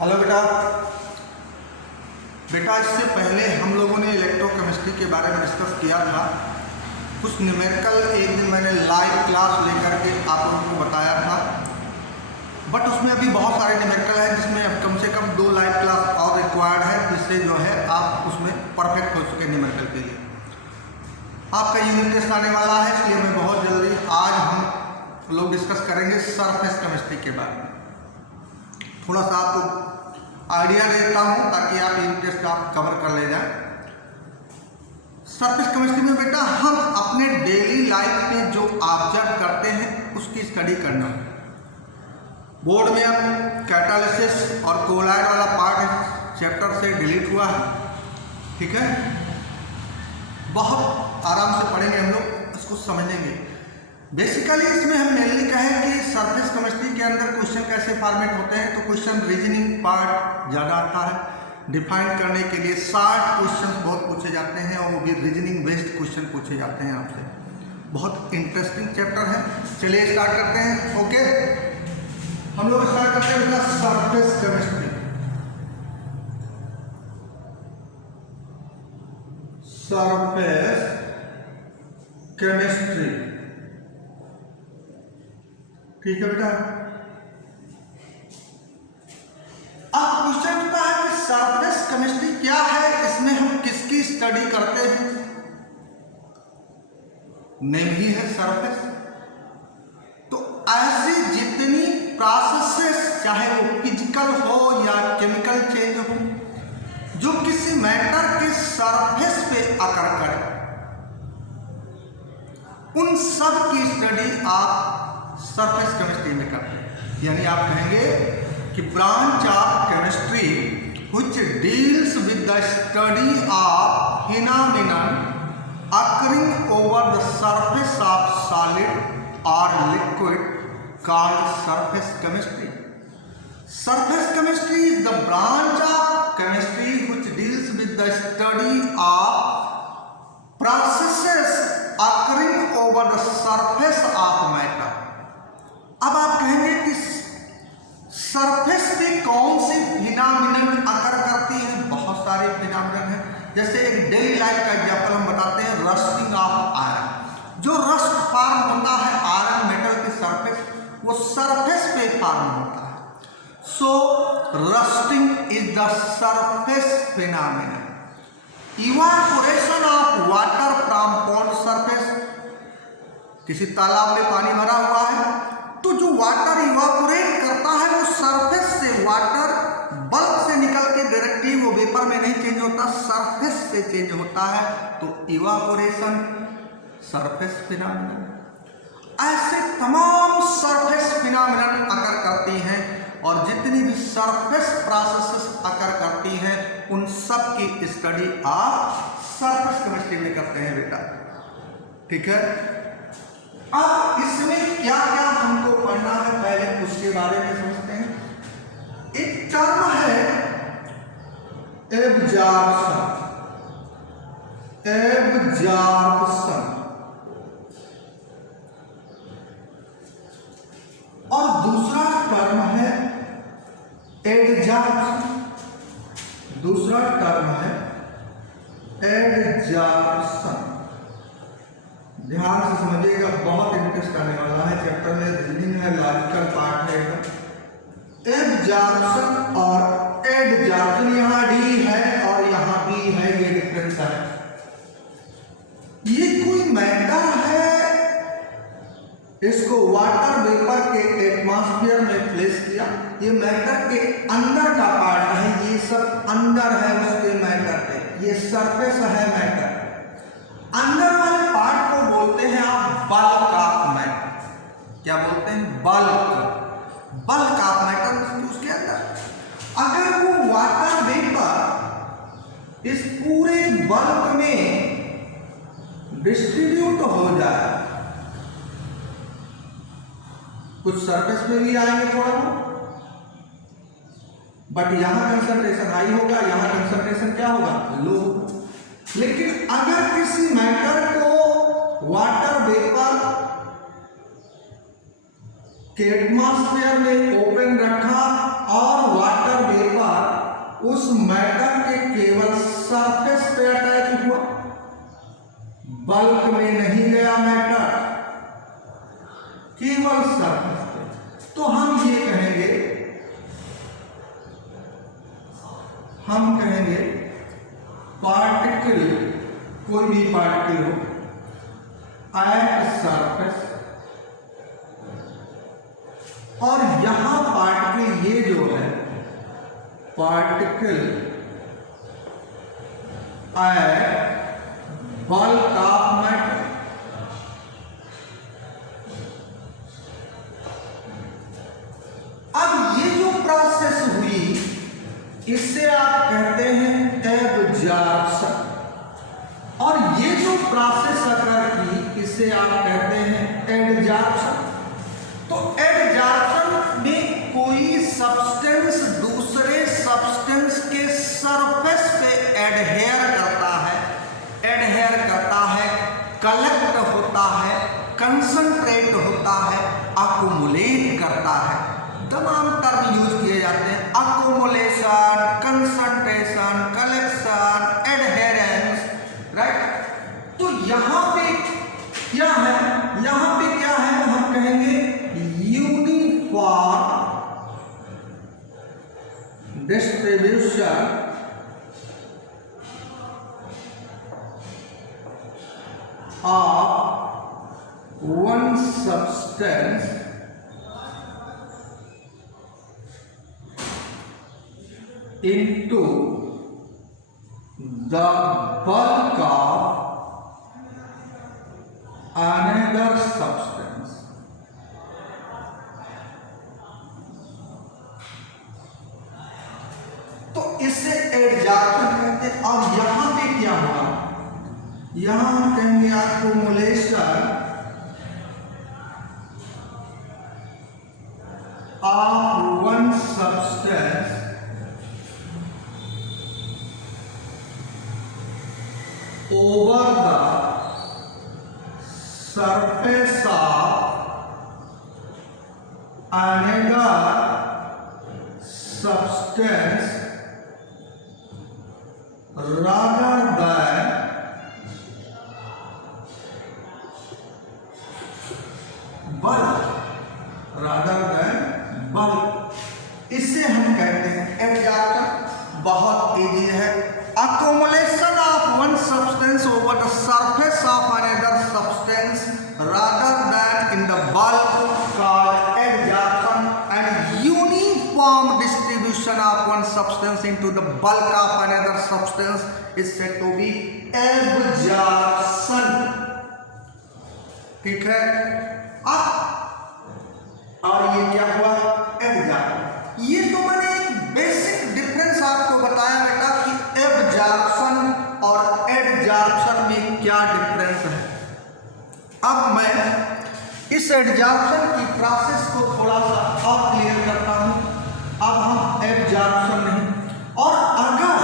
Hello बेटा इससे पहले हम लोगों ने इलेक्ट्रोकेमिस्ट्री के बारे में डिस्कस किया था। कुछ न्यूमेरिकल एक दिन मैंने लाइव क्लास लेकर के आप लोगों को बताया था, बट उसमें अभी बहुत सारे न्यूमेरिकल हैं जिसमें अब कम से कम 2 लाइव क्लास और रिक्वायर्ड है, जिससे जो है आप उसमें परफेक्ट हो सके न्यूमेरिकल के लिए। आपका यूनिट टेस्ट आने वाला है, इसलिए मैं बहुत जल्दी आज हम लोग डिस्कस करेंगे सरफेस केमिस्ट्री के बारे में। थोड़ा सा आपको आइडिया देता हूँ ताकि आप यूनिट टेस्ट आप कवर कर ले जाए। सरफेस केमिस्ट्री में बेटा हम अपने डेली लाइफ में जो ऑब्जर्व करते हैं उसकी स्टडी करना है। बोर्ड में अब कैटालिसिस और कोलाइड वाला पार्ट चैप्टर से डिलीट हुआ है, ठीक है। बहुत आराम से पढ़ेंगे हम लोग, इसको समझेंगे। बेसिकली इसमें हम मेनली कहें कि सरफेस केमिस्ट्री के अंदर क्वेश्चन कैसे फॉर्मेट होते हैं, तो क्वेश्चन रीजनिंग पार्ट ज़्यादा आता है। डिफाइन करने के लिए 60 क्वेश्चन बहुत पूछे जाते हैं और वो भी रीजनिंग बेस्ड क्वेश्चन पूछे जाते हैं आपसे। बहुत इंटरेस्टिंग चैप्टर है। चलिए स्टार्ट करते हैं। ओके, हम लोग स्टार्ट करते हैं बेटा सरफेस केमिस्ट्री। सरफेस केमिस्ट्री, ठीक है बेटा। अब क्वेश्चन उठता है कि सरफेस केमिस्ट्री क्या है, इसमें हम किसकी स्टडी करते हैं। नेम ही है सरफेस। तो ऐसी जितनी प्रोसेसेस, चाहे वो फिजिकल हो या केमिकल चेंज हो, जो किसी मैटर के सरफेस पे अकर करे, उन सब की स्टडी आप सरफेस केमिस्ट्री में करते हैं। यानी आप कहेंगे कि branch of chemistry which deals with the study of phenomenon occurring over the surface of solid और liquid called surface chemistry. Surface chemistry is the branch of chemistry which deals with the study of processes occurring over the surface of matter. अब आप कहेंगे कि surface पे कौन सी phenomenon अकर करती है। बहुत सारे फिनोमेनन हैं, जैसे एक डेली लाइफ का एग्जांपल हम बताते हैं, रस्टिंग ऑफ आयरन। जो रस्ट फॉर्म होता है आयरन मेटल के सरफेस, वो सरफेस पे फॉर्म होता है। So rusting is the surface phenomenon. Evaporation of water from pond surface, किसी तालाब में पानी भरा हुआ है तो जो वाटर इवापोरेट करता है वो सरफेस से वाटर बल्ब से निकल के डायरेक्टली वो वेपर में नहीं चेंज होता, सरफेस से चेंज होता है, तो इवापोरेशन सरफेस फिनोमेनन। ऐसे तमाम सरफेस फिनोमेनन अकर करती हैं, और जितनी भी सरफेस प्रोसेसेस अकर करती हैं उन सब की स्टडी आप सरफेस केमिस्ट्री में करते हैं बेटा, ठीक है। अब इसमें क्या क्या हमको पढ़ना है, पहले उसके बारे में समझते हैं। एक टर्म है एब्जॉर्प्शन। एब्जॉर्प्शन और दूसरा टर्म है एडजॉर्प्शन। दूसरा टर्म है एडजॉर्प्शन। ध्यान से समझिएगा, बहुत इंटरेस्ट आने वाला है चैप्टर में। रीजनिंग है, लॉजिकल पार्ट है। एब्जॉर्प्शन और एडजॉर्प्शन, यहाँ डी है और यहाँ बी है, ये डिफरेंस है। ये कोई मैटर है, इसको वाटर वेपर के एटमॉस्फेयर में प्लेस किया। ये मैटर के अंदर का पार्ट है, ये सब अंदर है उसके मैटर पे, ये सरफेस है मैटर। अंदर वाले पार्ट को बोलते हैं आप बल्क ऑफ मैटर। क्या बोलते हैं? बल्क। बल्क ऑफ मैटर उसके अंदर। अगर वो वाटर वेपर इस पूरे बल्क में डिस्ट्रीब्यूट हो जाए, कुछ सरफेस में भी आएंगे थोड़ा बहुत, बट यहां कंसंट्रेशन हाई होगा, यहां कंसंट्रेशन क्या होगा? लो। लेकिन अगर किसी मैटर को वाटर वेपर के एटमॉस्फेयर में ओपन रखा और वाटर वेपर हम कहेंगे पार्टिकल, कोई भी पार्टिकल हो एट सरफेस, और यहां पार्टिकल ये जो है particle at bulk of matter. अब ये जो प्रोसेस हुई इससे आप कहते हैं एब्जॉर्प्शन, और ये जो प्रोसेस अगर की इसे आप कहते हैं एडजॉर्प्शन। तो एडजॉर्प्शन में कोई सब्सटेंस दूसरे सब्सटेंस के सरफेस पे एडहेयर करता है, कलेक्ट होता है, कंसंट्रेट होता है, अकुमुलेट करता है। तमाम टर्म यूज किए जाते हैं, accumulation, concentration, collection, adherence, right. तो यहाँ पे क्या है, यहाँ पे क्या है, हम कहेंगे uniform distribution of one substance into the bulk of another substance। तो इसे एडजॉर्प्शन कहते हैं। और यहां पे क्या हुआ, यहां हम कहेंगे accumulation of one substance over the surface of another substance rather than bulk। इससे हम कहते हैं एडजॉर्प्शन। बहुत इजी है, accumulation of one substance over the surface of another substance rather than in the bulk called adsorption, and uniform distribution of one substance into the bulk of another substance is said to be absorption। ठीक है। अब और ये क्या हुआ, adsorption. ये तो मैंने एक बेसिक डिफरेंस आपको बताया बेटा कि एब्जॉर्प्शन और एडजॉर्प्शन में क्या डिफरेंस है। अब मैं इस एडजॉर्प्शन की प्रोसेस को थोड़ा सा और क्लियर करता हूं। अब हम एब्जॉर्प्शन नहीं, और अगर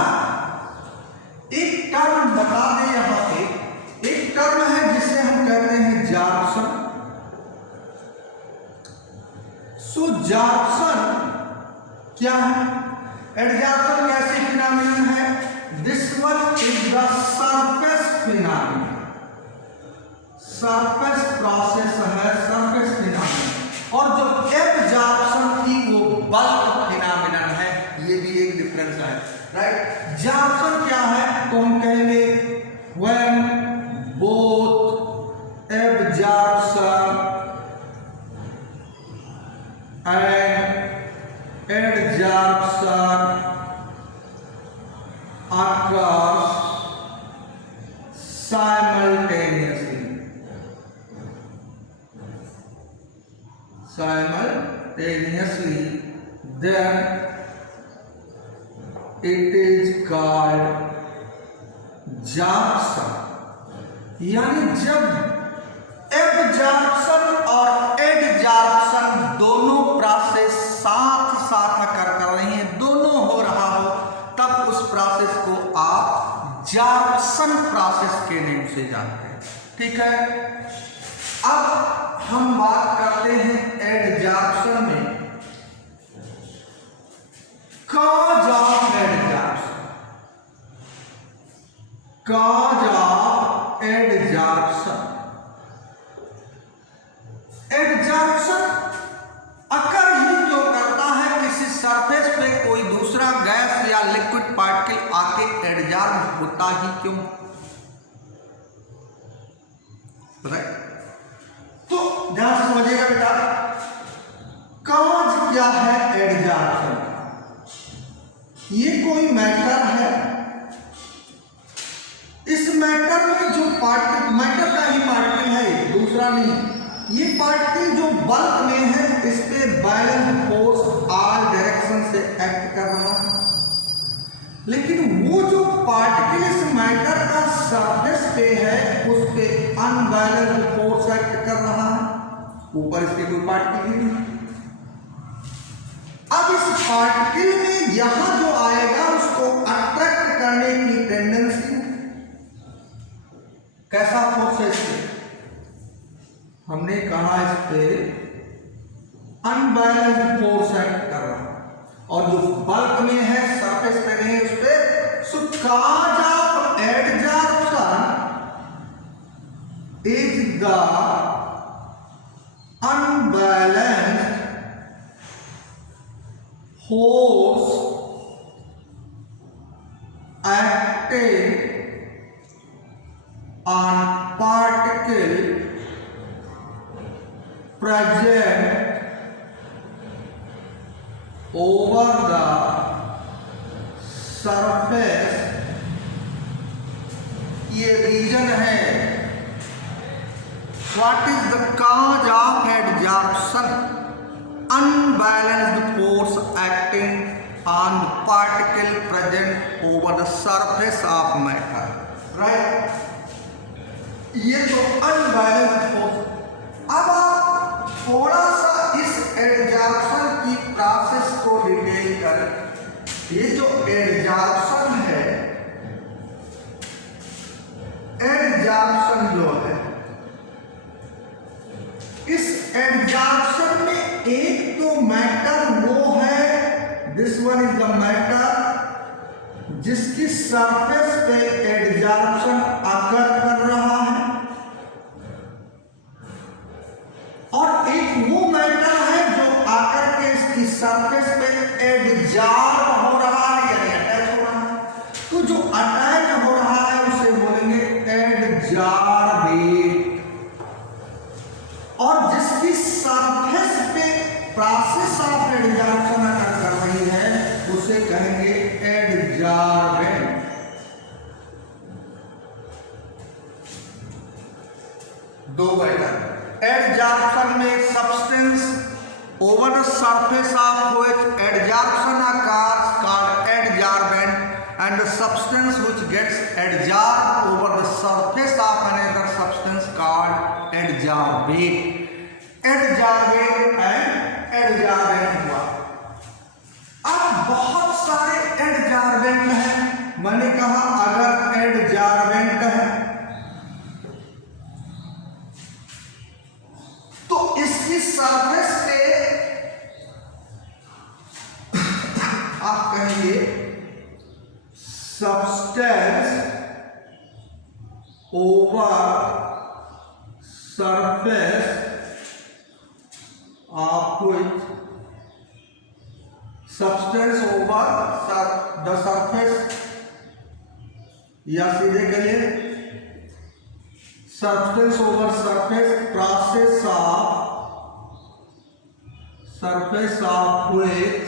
एक टर्म बता दें, यहां पे एक टर्म है जिसे हम कहते हैं जॉर्प्शन। सो जॉर्प्शन क्या है, एडजॉर्प्शन कैसे फिनोमेनन है, this one is the surface phenomenon, surface process है, सरफेस फिनोमेनन। और जो एब्जॉर्प्शन थी वो बल्क फिनोमेनन है। ये भी एक डिफरेंस है, राइट। जॉर्प्शन क्या है, तो हम कहेंगे when both absorption and adsorption occurs simultaneously, then it is called जॉर्प्शन। यानी जब एब्जॉर्प्शन और एडजॉर्प्शन दोनों प्रोसेस साथ साथ कर रही हैं, दोनों हो रहा हो, तब उस प्रोसेस को आप जॉर्प्शन प्रोसेस के नाम से जानते हैं। ठीक है। अब हम बात करते हैं एडजॉर्प्शन में cause of adsorption. Cause of adsorption, adsorption occur ही जो करता है किसी सरफेस पे कोई दूसरा गैस या लिक्विड पार्टिकल बनता ही क्यों? राइट, तो ध्यान से समझिएगा बेटा, काज क्या है एडजॉर्प्शन का? ये कोई मैटर है, इस मैटर में जो पार्टिकल, मैटर का ही पार्टिकल है, दूसरा नहीं। ये पार्टिकल जो बल्क में है, इस पे बैलेंस फोर्स आल डायरेक्शन से एक्ट कर रहा है। लेकिन वो जो पार्टिकल इस मैटर का सरफेस पे है, उस पे अनबैलेंस फोर्स एक्ट कर रहा है। ऊपर इसके कोई पार्टिकल ही नहीं। अब इस पार्टिकल में यहां जो आएगा उसको अट्रैक्ट करने की टेंडेंसी, कैसा फोर्स है इस पे? हमने कहा इस पे अनबैलेंस फोर्स एक्ट कर रहा है, और जो बल्क में है, सरफेस पे नहीं, उस पे cause of adsorption is the unbalanced force acting on particle present over the surface। ये रीजन है। What is the cause of adsorption? Unbalanced force acting on the particle present over the surface of matter, right? ये तो unbalanced force. अब आप थोड़ा सा इस adsorption की प्रोसेस को डिटेल करें। ये जो एडजॉर्प्शन है, एडजॉर्प्शन जो है, इस एडजॉर्प्शन में एक तो मैटर वो है, this one is the matter जिसकी सरफेस पे एडजॉर्प्शन अकर कर रहा है, और एक वो मैटर है जो आकर के इसकी सरफेस पे एडजॉर्ब हो रहा है, यानी अटैच हो रहा है। तो जो अटैच हो रहा है उसे बोलेंगे एडजॉर्बेट, और जिसकी सरफेस पे प्रोसेस ऑफ एडजॉर्प्शन अकर कर रही है उसे कहेंगे एडजॉर्बेंट। दो मैटर, एडजॉर्प्शन में substance over the surface of which adsorption occurs called adsorbent, and the substance which gets adsorbed over the surface of another substance called adsorbate। adsorbate and adsorbent हुआ। अब बहुत सारे एडजॉर्बेंट हैं। मैंने कहा अगर एडजॉर्बेंट है तो इसकी सरफेस पे आप कहेंगे substance over surface of which, substance over the surface, या सीधे कहिए substance over surface process of which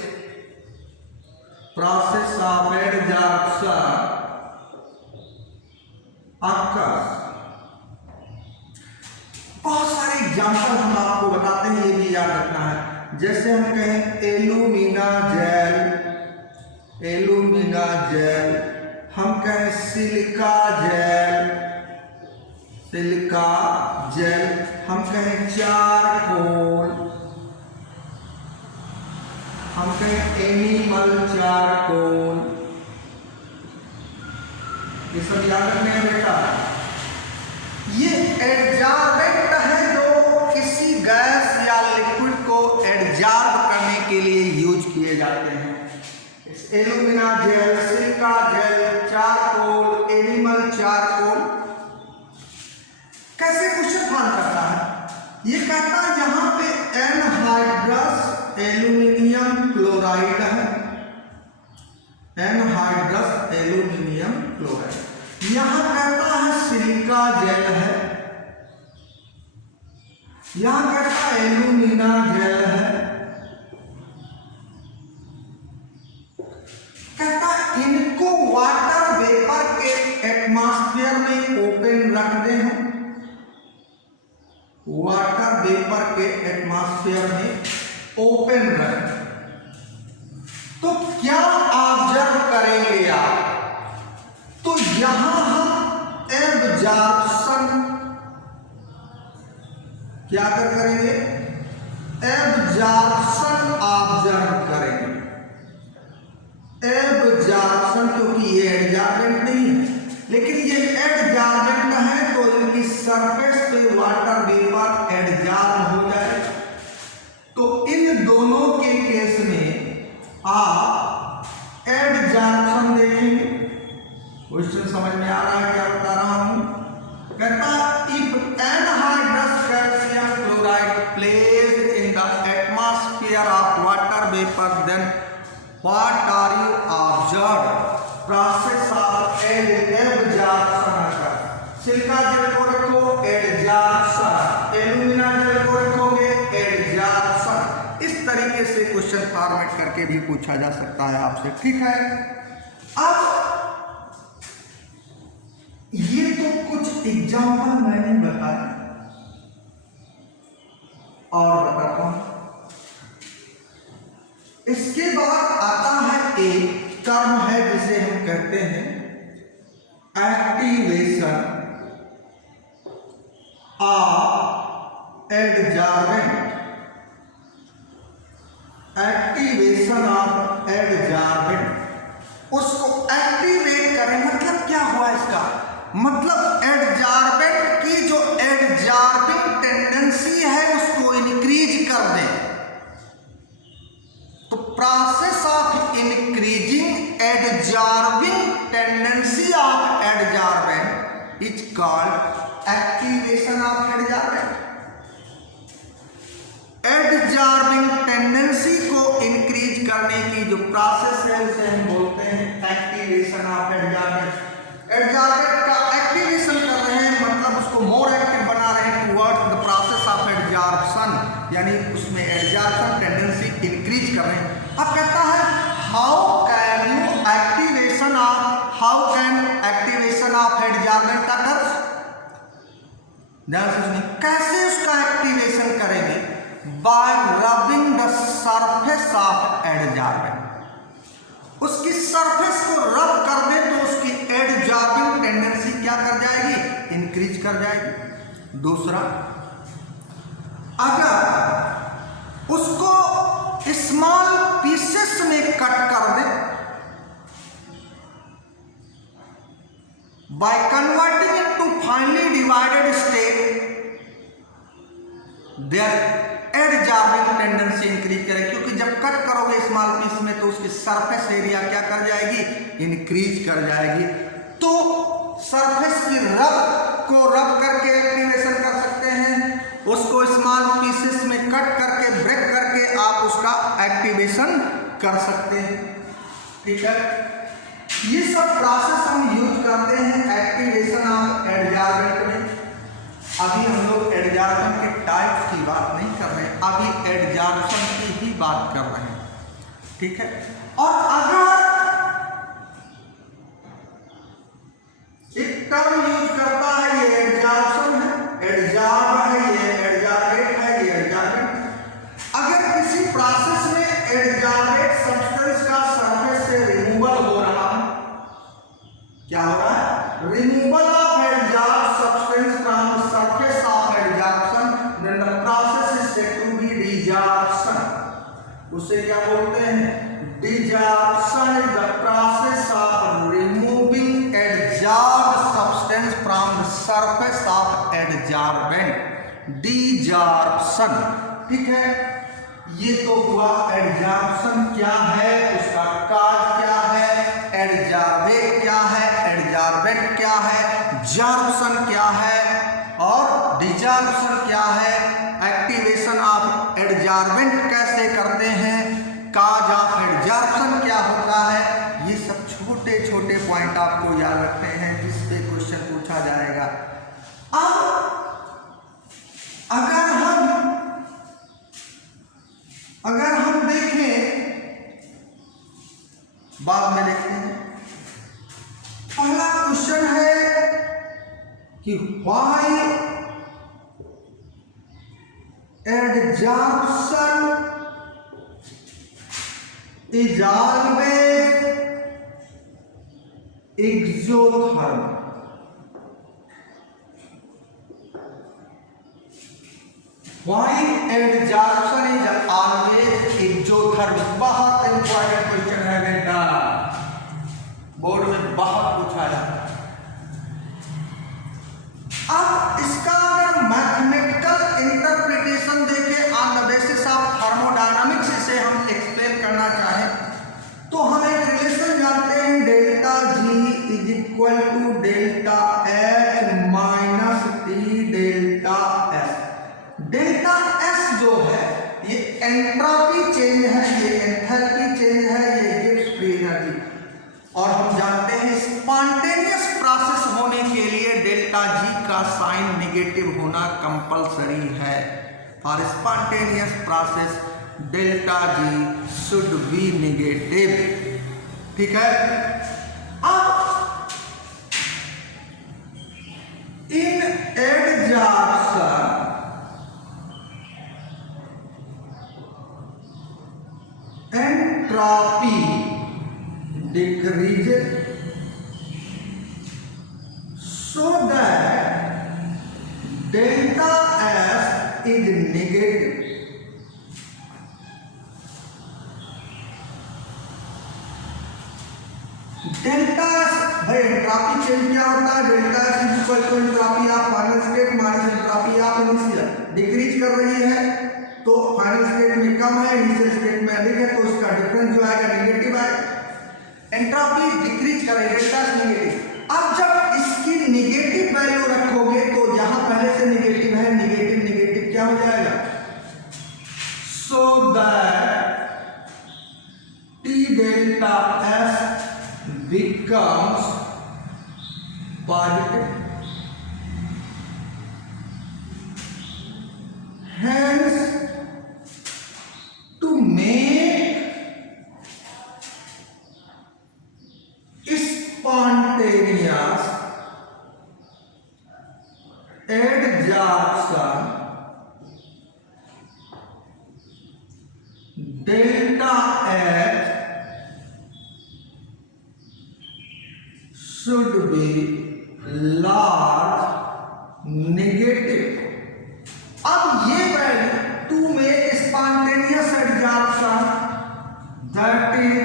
process of adsorption occurs। बहुत सारे एग्जाम्पल हम आपको बताते हैं, ये भी याद रखना है। जैसे हम कहें एल्यूमिना जेल, हम कहें सिलिका जेल, हम कहें चारकोल, हम कहें एनिमल चारकोल, ये सब याद रखने हैं बेटा। ये एडजॉर्बेंट है जो किसी गैस या लिक्विड को एडजॉर्ब करने के लिए यूज किए जाते हैं। Alumina gel, silica gel, charcoal, animal charcoal. कैसे क्वेश्चन फाइंड करता है? ये कहता है यहाँ पे एनहाइड्रस एल्यूमिनियम क्लोराइड है, एनहाइड्रस एल्यूमिनियम क्लोराइड। यहां कहता है सिलिका जेल है, यहां कहता है एल्यूमिना जेल है। कहता इनको वाटर वेपर के एटमॉस्फेयर में ओपन रख दे हम, वाटर वेपर के एटमॉस्फेयर में ओपन रख, तो क्या ऑब्जर्व करेंगे आप? तो यहां हम एब्जॉर्प्शन क्या करेंगे? एब्जॉर्प्शन ऑब्जर्व करेंगे। एब्जॉर्प्शन, क्योंकि ये एडजॉर्बेंट नहीं है, लेकिन ये एडजॉर्बेंट है तो इनकी सरफेस पे वाटर वेपर एडजॉर्ब हो जाए। तो इन दोनों के केस में आप एडजॉर्प्शन देखेंगे। क्वेश्चन समझ में आ रहा है क्या बता रहा हूं? कहता if anhydrous calcium chloride placed in the atmosphere of water vapour then what are you observe? Process of absorption. Silica gel को रखो एडजॉर्प्शन, एल्यूमिना जेल को रखोगे एडजॉर्प्शन। इस तरीके से क्वेश्चन फॉर्मेट करके भी पूछा जा सकता है आपसे, ठीक है। अब ये तो कुछ एग्जाम्पल मैंने बताया और बताता हूं। इसके बाद आता है एक टर्म है जिसे हम कहते हैं activation of adsorbent. Activation of adsorbent, उसको एक्टिवेट करें मतलब क्या हुआ इसका? मतलब एडजॉर्बेंट की जो एडजॉर्बिंग टेंडेंसी है उसको इंक्रीज कर दें। तो process of increasing adsorbing tendency of adsorbent is called activation of adsorbent. Adsorbing tendency को इंक्रीज करने की जो प्रोसेस है उसे हम बोलते हैं एक्टिवेशन ऑफ एडजॉर्बेंट। एडजॉर्बेंट का एक्टिवेशन कर रहे हैं मतलब उसको मोर एक्टिव बना रहे हैं towards the process of adsorption, यानी उसमें एडजॉर्प्शन टेंडेंसी इंक्रीज कर रहे हैं। अब कहता है how can activation of adsorbent occur? ध्यान से सुनिए, कैसे उसका एक्टिवेशन करेंगे? By rubbing the surface of adsorbent. उसकी सरफेस को रब कर दे तो उसकी एडजॉर्बिंग टेंडेंसी क्या कर जाएगी? इंक्रीज कर जाएगी। दूसरा, अगर उसको स्मॉल पीसेस में कट कर दे by converting into finely divided state, there adsorbing tendency increase करेगी। क्योंकि जब कट करोगे स्मॉल पीस में तो उसकी सरफेस एरिया क्या कर जाएगी? इंक्रीज कर जाएगी। तो सरफेस की रब करके एक्टिवेशन कर सकते हैं, उसको स्मॉल पीसेस में कट करके ब्रेक करके आप उसका एक्टिवेशन कर सकते हैं, ठीक है। ये सब प्रोसेस हम यूज करते हैं एक्टिवेशन ऑफ एडजॉर्बेंट में। अभी हम लोग एडजॉर्बेंट के टाइप्स की बात नहीं कर रहे, अभी एडजॉर्प्शन की ही बात कर रहे हैं, ठीक है। और अगर एक टर्म यूज करता है, ये एडजॉर्प्शन है, एडजॉर्ब है, ये एडजॉर्बेट है, ये एडजॉर्बेंट। अगर किसी प्रोसेस में एडजॉर्बेट सब्सटेंस का सरफेस से रिमूवल हो रहा है, क्या हो रहा है? Removal of adsorb substance from the surface of adsorption, then the process is said to be desorption. उसे क्या बोलते हैं? Desorption is the process of removing adsorbed substance from the surface of adsorbent, desorption, ठीक है। ये तो हुआ adsorption क्या है, उसका काज क्या है, एडजॉर्बेट क्या है, एडजॉर्बेंट क्या है, जॉर्प्शन क्या है और डिजॉर्प्शन क्या है, एक्टिवेशन ऑफ एडजॉर्बेंट कैसे करते हैं, काज ऑफ एडजॉर्प्शन क्या होता है, ये सब छोटे छोटे छोटे पॉइंट आपको याद रखने हैं जिस पे क्वेश्चन पूछा जाएगा। अब अगर हम देखें, बाद में देखते हैं, पहला क्वेश्चन है कि why adsorption is always exothermic. Why adsorption is always exothermic? बहुत इंपॉर्टेंट क्वेश्चन है बेटा, बोर्ड में बहुत पूछा जाता है। अब इसका अगर मैथमेटिकल इंटरप्रिटेशन देखें on the basis of thermodynamics इसे हम एक्सप्लेन करना चाहें तो हम एक रिलेशन जानते हैं, delta G is equal to delta H minus T delta S. Delta S जो है ये एंट्रोपी चेंज है, ये एंथैल्पी चेंज है, ये गिव्स फ्री एनर्जी। और हम जानते हैं स्पॉन्टेनियस प्रोसेस होने के लिए डेल्टा जी का साइन नेगेटिव होना कंपलसरी है। For spontaneous process delta G should be negative. ठीक है। अब in adsorption entropy decreases so that delta S is negative. Delta S भाई एंट्रोपी चेंज क्या होता है? Delta S is equal to entropy of final state minus entropy of initial. Decrease कर रही है तो फाइनल स्टेट में कम है, इनिशियल स्टेट में अधिक है, तो इसका डिफरेंस जो आएगा नेगेटिव आएगा। एंट्रोपी डिक्रीज कर रही है, डेल्टा एस नेगेटिव। अब जब इसकी नेगेटिव वैल्यू रखोगे तो जहां पहले से नेगेटिव है, नेगेटिव नेगेटिव क्या हो जाएगा? So that T delta S becomes positive. Hence, to make spontaneous adsorption, delta H should be large negative. अब ये value to make spontaneous adsorption that is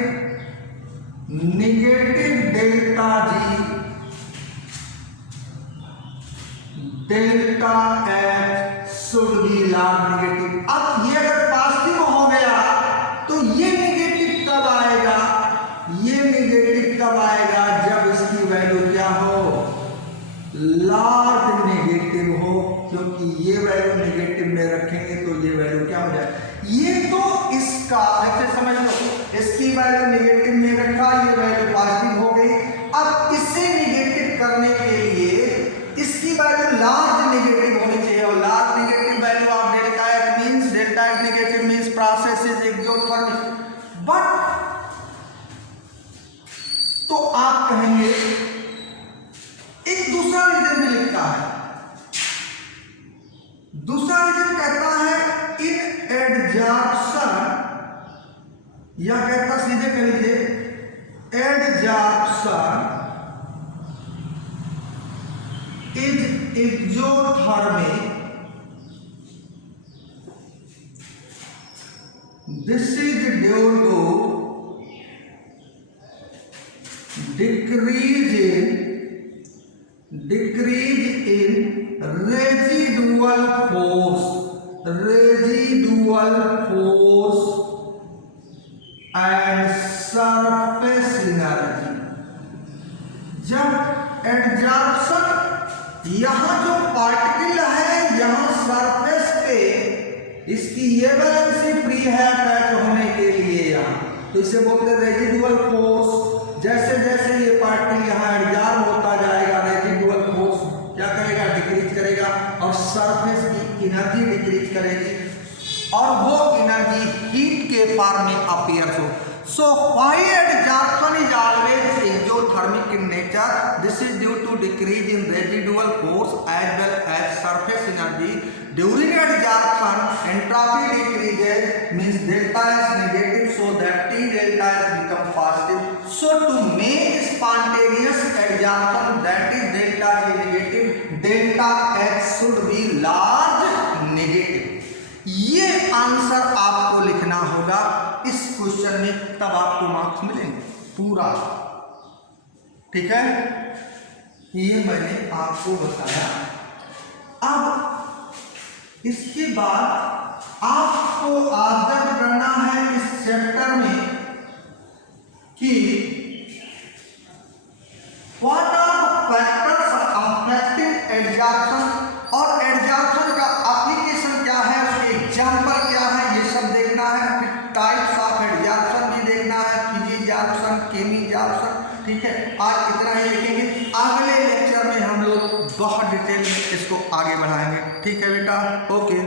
negative delta G delta H should be large negative. अब ये अगर positive हो गया तो ये negative कब आएगा? ये नेगेटिव कब आएगा? जब इसकी वैल्यू क्या हो? लार्ज नेगेटिव हो, क्योंकि ये वैल्यू नेगेटिव में रखेंगे तो ये वैल्यू क्या हो जाए? ये तो इसका ऐसे समझ लो, इसकी वैल्यू नेगेटिव में रखा, ये वैल्यू पॉजिटिव हो गई। अब इसे नेगेटिव करने के लिए इसकी वैल्यू लार्ज नेगेटिव होनी चाहिए, और large negative value of delta H means delta H negative means process is exothermic. But तो आप कहेंगे एक दूसरा रीजन भी लिखता है। दूसरा रीजन कहता है इन एडजॉर्प्शन, या कहता सीधे कह लीजिए adsorption is exothermic. This is due to decrease in residual force and surface energy। जब एडजॉर्प्शन, यहां जो पार्टिकल है यहां सरफेस पे इसकी ये वैलेंसी फ्री है अटैच होने के लिए, यहां तो इसे बोलते हैं रेजिडुअल फोर्स। जैसे जैसे ये पार्टिकल यहाँ एडजॉर्ब होता जाएगा रेजिडुअल फोर्स क्या करेगा, डिक्रीज करेगा और सरफेस की एनर्जी डिक्रीज करेगी और वो एनर्जी हीट के फॉर्म में अपीयर्स हो। So why adsorption is always exothermic in nature? This is due to decrease in residual force as well as surface energy. During adsorption, entropy decreases, means delta is negative, so that T delta has become positive. So to make spontaneous adsorption, that is delta is negative, delta H should be large negative. ये answer आपको लिखना होगा इस question में, तब आपको marks मिलेंगे पूरा। ठीक है, ये मैंने आपको बताया। अब इसके बाद आपको ऑब्जर्व करना है इस चैप्टर में कि what are factors affecting adsorption और एडजॉर्प्शन का एप्लीकेशन क्या है, उसके एग्जाम्पल क्या है, ये सब देखना है। फिर टाइप्स ऑफ एडजॉर्प्शन भी देखना है, फिजिजॉर्प्शन, केमिजॉर्प्शन। ठीक है, आज इतना ही लिखेंगे। अगले लेक्चर में हम लोग बहुत डिटेल में इसको आगे बढ़ाएंगे। ठीक है बेटा, ओके।